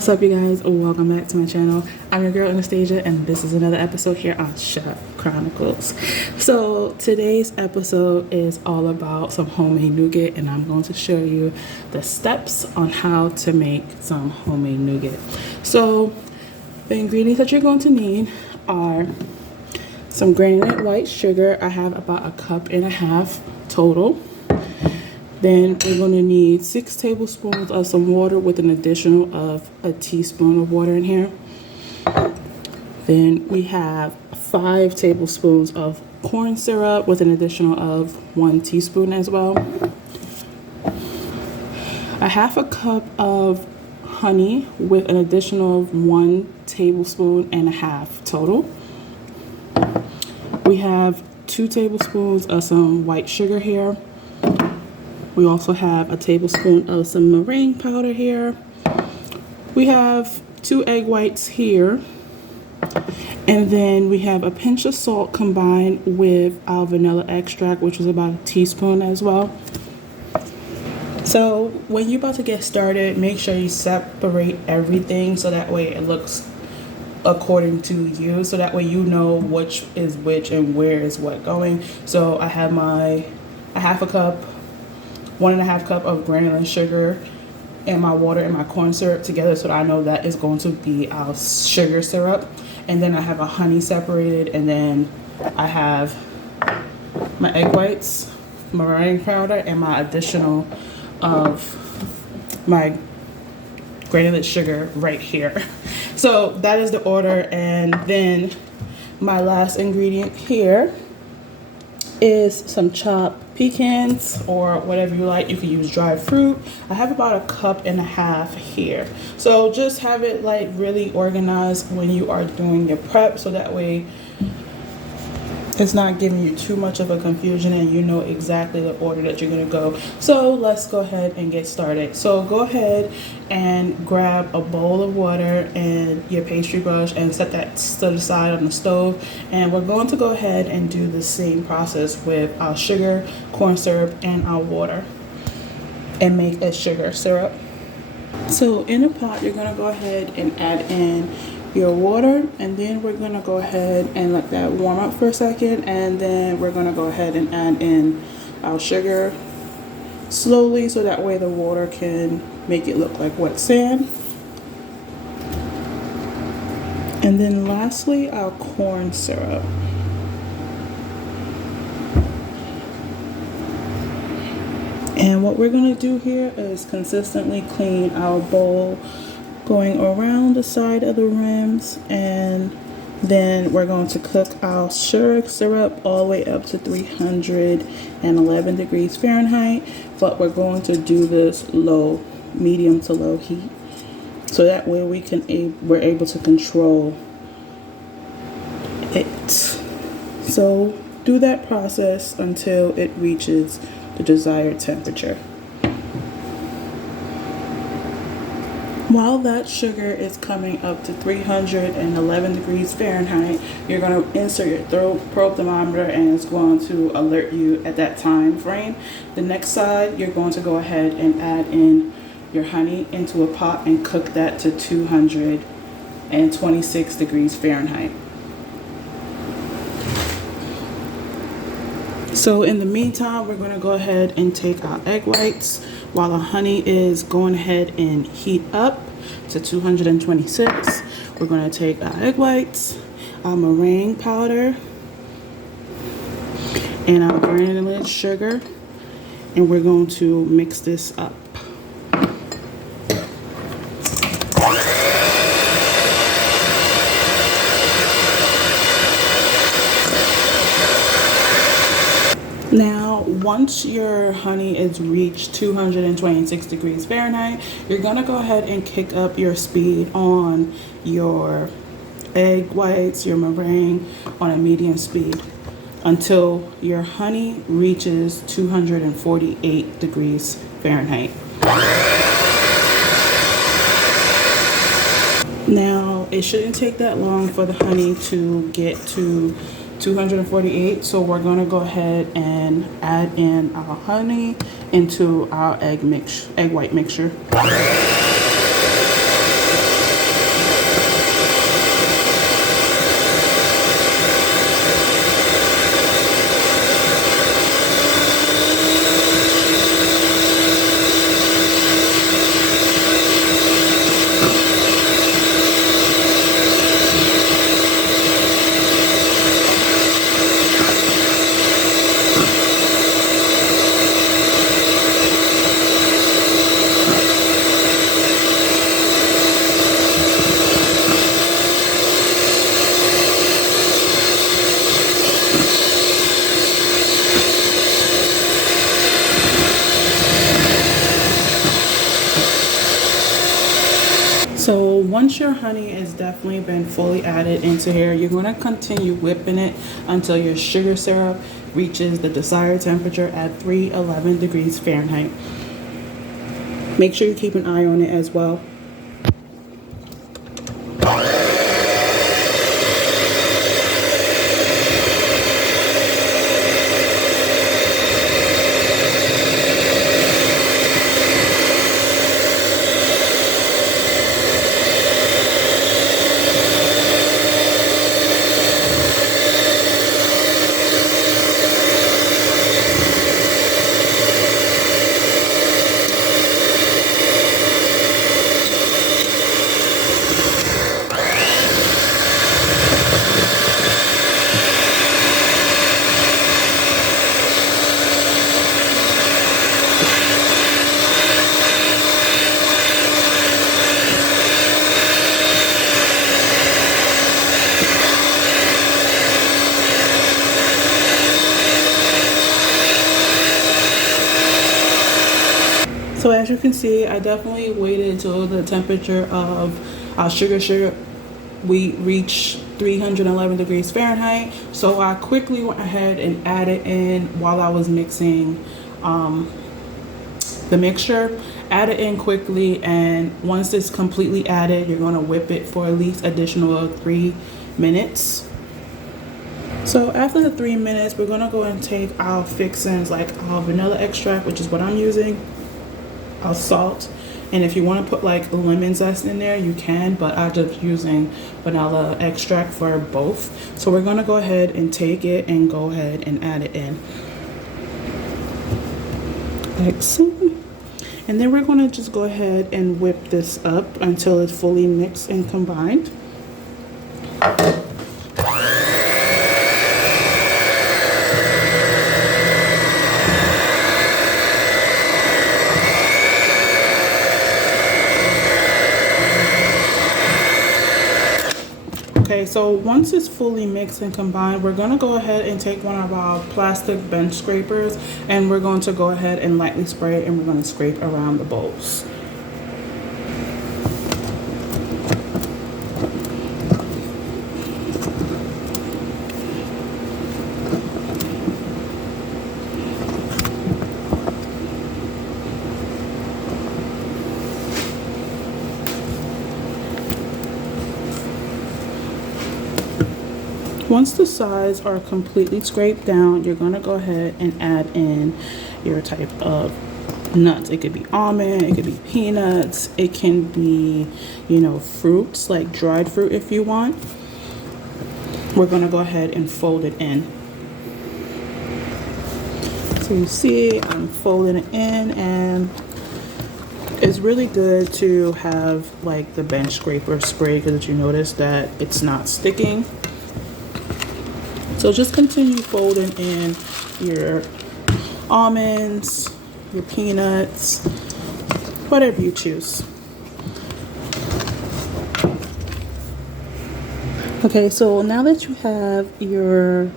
What's up, you guys? Welcome back to my channel. I'm your girl Anastasia, and this is another episode here on Chef Chronicles. So today's episode is all about some homemade nougat, and I'm going to show you the steps on how to make some homemade nougat. So the ingredients that you're going to need are some granulated white sugar. I have about 1.5 cups total. Then we're going to need 6 tablespoons of some water with an additional of a teaspoon of water in here. Then we have 5 tablespoons of corn syrup with an additional of 1 teaspoon as well. 1/2 cup of honey with an additional of 1 tablespoon and a half total. We have 2 tablespoons of some white sugar here. We also have a tablespoon of some meringue powder here. We have 2 egg whites here. And then we have a pinch of salt combined with our vanilla extract, which is about 1 teaspoon as well. So when you're about to get started, make sure you separate everything so that way it looks according to you. So that way you know which is which and where is what going. So I have my 1/2 cup 1.5 cup of granulated sugar and my water and my corn syrup together, so that I know that is going to be our sugar syrup. And then I have a honey separated, and then I have my egg whites, meringue powder, and my additional of my granulated sugar right here. So that is the order. And then my last ingredient here is some chopped pecans or whatever you like. You can use dried fruit. I have about 1.5 cups here. So just have it like really organized when you are doing your prep, so that way it's not giving you too much of a confusion and you know exactly the order that you're going to go. So let's go ahead and get started. So go ahead and grab a bowl of water and your pastry brush and set that to the side on the stove. And we're going to go ahead and do the same process with our sugar, corn syrup, and our water, and make a sugar syrup. So in a pot, you're going to go ahead and add in your water, and then we're going to go ahead and let that warm up for a second, and then we're going to go ahead and add in our sugar slowly, so that way the water can make it look like wet sand. And then lastly, our corn syrup. And what we're going to do here is consistently clean our bowl, going around the side of the rims, and then we're going to cook our sugar syrup all the way up to 311 degrees Fahrenheit, but we're going to do this medium to low heat, so that way we're able to control it. So do that process until it reaches the desired temperature. While that sugar is coming up to 311 degrees Fahrenheit, you're going to insert your probe thermometer, and it's going to alert you at that time frame. The next side, you're going to go ahead and add in your honey into a pot and cook that to 226 degrees Fahrenheit. So in the meantime, we're going to go ahead and take our egg whites while the honey is going ahead and heat up to 226. We're going to take our egg whites, our meringue powder, and our granulated sugar, and we're going to mix this up. Now, once your honey is reached 226 degrees Fahrenheit, you're going to go ahead and kick up your speed on your egg whites, your meringue, on a medium speed until your honey reaches 248 degrees Fahrenheit. Now, it shouldn't take that long for the honey to get to 248, so we're going to go ahead and add in our honey into our egg white mixture. So once your honey has definitely been fully added into here, you're going to continue whipping it until your sugar syrup reaches the desired temperature at 311 degrees Fahrenheit. Make sure you keep an eye on it as well. So as you can see, I definitely waited until the temperature of our sugar syrup we reached 311 degrees Fahrenheit. So I quickly went ahead and added in while I was mixing the mixture. Add it in quickly, and once it's completely added, you're going to whip it for at least additional 3 minutes. So after the 3 minutes, we're going to go and take our fixings like our vanilla extract, which is what I'm using, our salt, and if you want to put like lemon zest in there, you can, but I'm just using vanilla extract for both. So we're going to go ahead and take it and go ahead and add it in like so. And then we're going to just go ahead and whip this up until it's fully mixed and combined. Okay, so once it's fully mixed and combined, we're going to go ahead and take one of our plastic bench scrapers, and we're going to go ahead and lightly spray it, and we're going to scrape around the bowls. Once the sides are completely scraped down, you're going to go ahead and add in your type of nuts. It could be almond, it could be peanuts, it can be, fruits like dried fruit if you want. We're going to go ahead and fold it in. So you see, I'm folding it in, and it's really good to have like the bench scraper spray because you notice that it's not sticking. So just continue folding in your almonds, your peanuts, whatever you choose. Okay, so now that you have your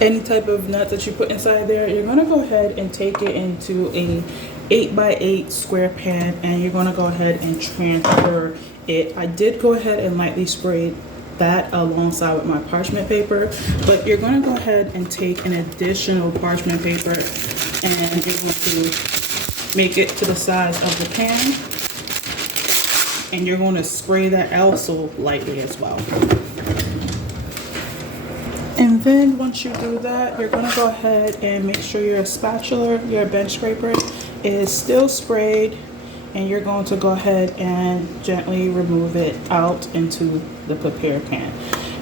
any type of nut that you put inside there, you're going to go ahead and take it into a 8x8 square pan, and you're going to go ahead and transfer it. I did go ahead and lightly spray that alongside with my parchment paper, but you're going to go ahead and take an additional parchment paper, and you're going to make it to the size of the pan, and you're going to spray that also lightly as well. And then once you do that, you're going to go ahead and make sure your spatula, your bench scraper, is still sprayed, and you're going to go ahead and gently remove it out into the prepared pan.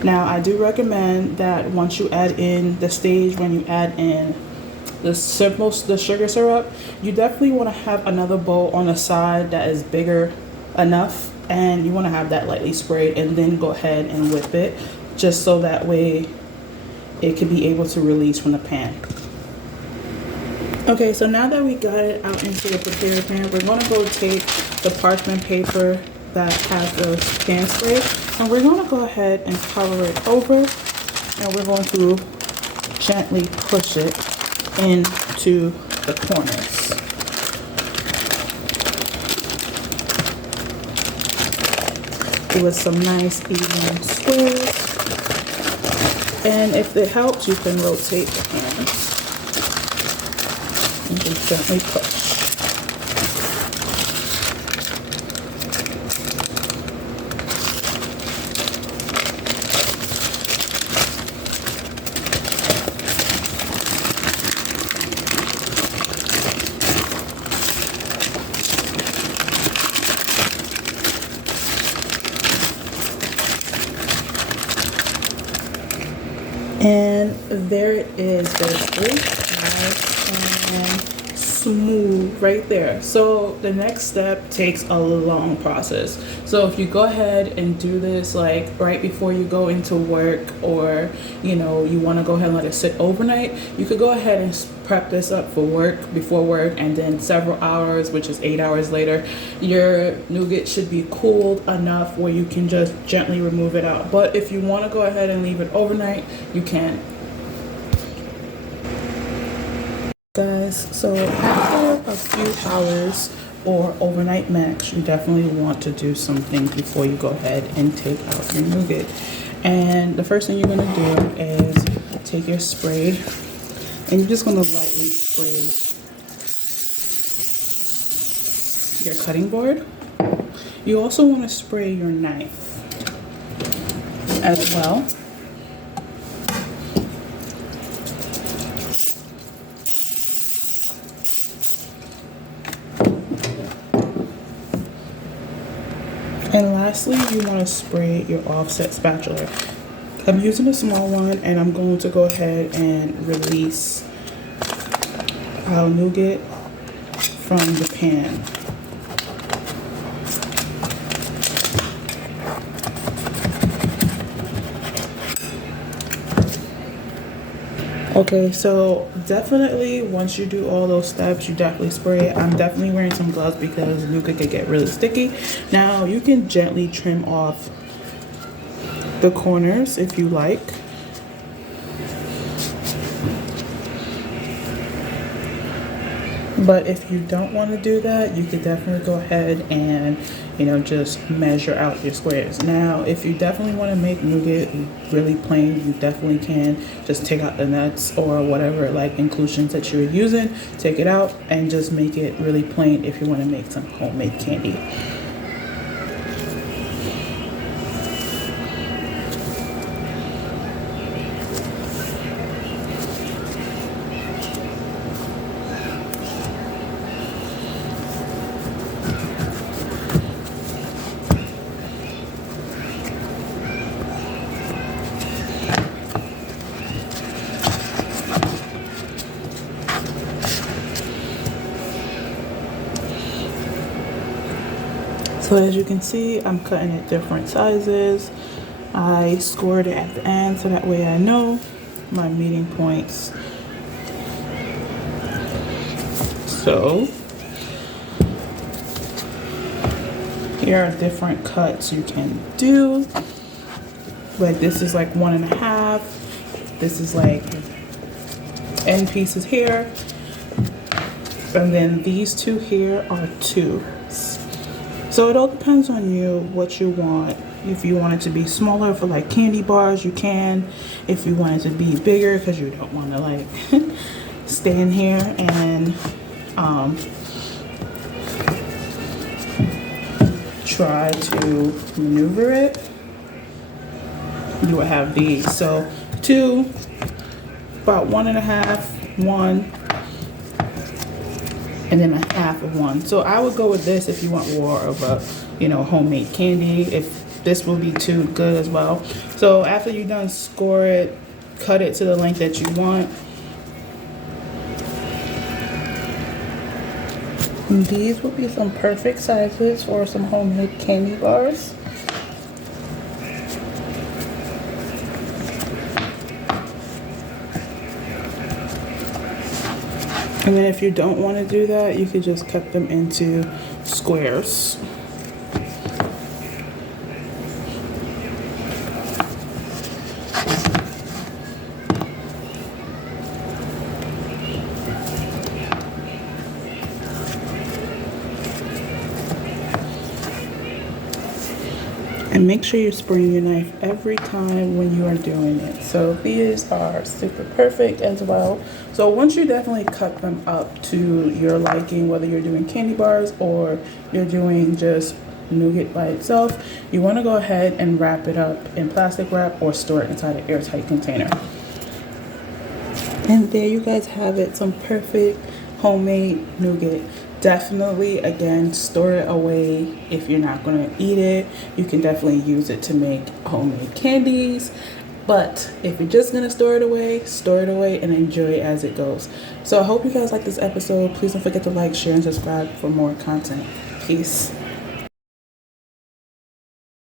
Now, I do recommend that once you add in the stage, when you add in the sugar syrup, you definitely want to have another bowl on the side that is bigger enough, and you want to have that lightly sprayed, and then go ahead and whip it, just so that way it can be able to release from the pan. Okay, so now that we got it out into the prepared pan, we're going to go take the parchment paper that has the pan spray, and we're going to go ahead and cover it over, and we're going to gently push it into the corners. do it some nice even squares. And if it helps, you can rotate the pan and just gently push. And there it is, very nice and smooth right there. So the next step takes a long process. So if you go ahead and do this like right before you go into work, or you know you want to go ahead and let it sit overnight, you could go ahead and prep this up for work, before work, and then several hours, which is 8 hours later, your nougat should be cooled enough where you can just gently remove it out. But if you want to go ahead and leave it overnight, you can. Guys, so after a few hours or overnight max, you definitely want to do some things before you go ahead and take out your nougat. And the first thing you're going to do is take your spray, and you're just going to lightly spray your cutting board. You also want to spray your knife as well. And lastly, you want to spray your offset spatula. I'm using a small one, and I'm going to go ahead and release our nougat from the pan. Okay, so definitely once you do all those steps, you definitely spray it. I'm definitely wearing some gloves because nougat could get really sticky. Now you can gently trim off the corners if you like. But if you don't want to do that, you could definitely go ahead and, you know, just measure out your squares. Now, if you definitely want to make nougat really plain, you definitely can just take out the nuts or whatever like inclusions that you're using, take it out and just make it really plain if you want to make some homemade candy. So as you can see, I'm cutting it different sizes. I scored it at the end so that way I know my meeting points. So here are different cuts you can do. Like this is like 1.5. This is like end pieces here. And then these two here are 2. So it all depends on you, what you want. If you want it to be smaller for like candy bars, you can. If you want it to be bigger because you don't want to like stand here and try to maneuver it, you will have these. So 2, about 1.5, 1, and then 1/2 of 1. So I would go with this if you want more of a, you know, homemade candy. If this will be too good as well. So after you're done, score it, cut it to the length that you want. And these would be some perfect sizes for some homemade candy bars. And then if you don't want to do that, you could just cut them into squares. And make sure you spring your knife every time when you are doing it. So these are super perfect as well. So once you definitely cut them up to your liking, whether you're doing candy bars or you're doing just nougat by itself, you want to go ahead and wrap it up in plastic wrap or store it inside an airtight container. And there you guys have it, some perfect homemade nougat. Definitely, again, store it away if you're not going to eat it. You can definitely use it to make homemade candies. But if you're just going to store it away and enjoy it as it goes. So I hope you guys like this episode. Please don't forget to like, share, and subscribe for more content. Peace.